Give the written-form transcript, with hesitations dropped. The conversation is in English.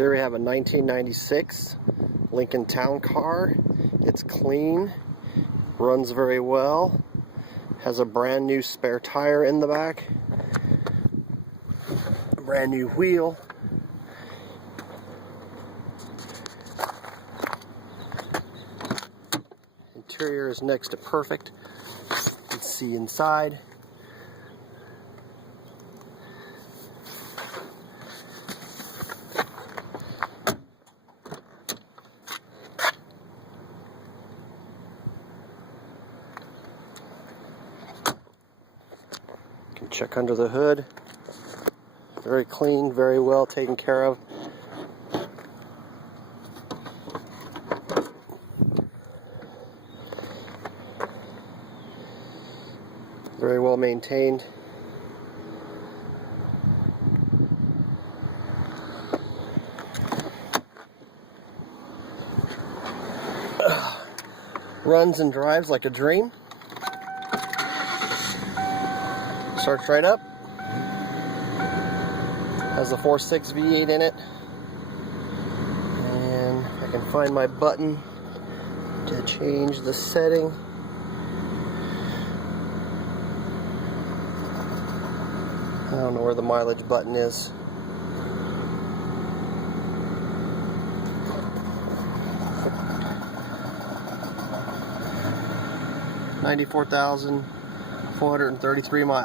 Here we have a 1996 Lincoln Town Car. It's clean, runs very well, has a brand new spare tire in the back, a brand new wheel. Interior is next to perfect. You can see inside. You can check under the hood. Very clean, very well taken care of. Very well maintained. Runs and drives like a dream. Starts right up. Has a 4.6 V8 in it. And I can find my button to change the setting. I don't know where the mileage button is. $94,433 miles.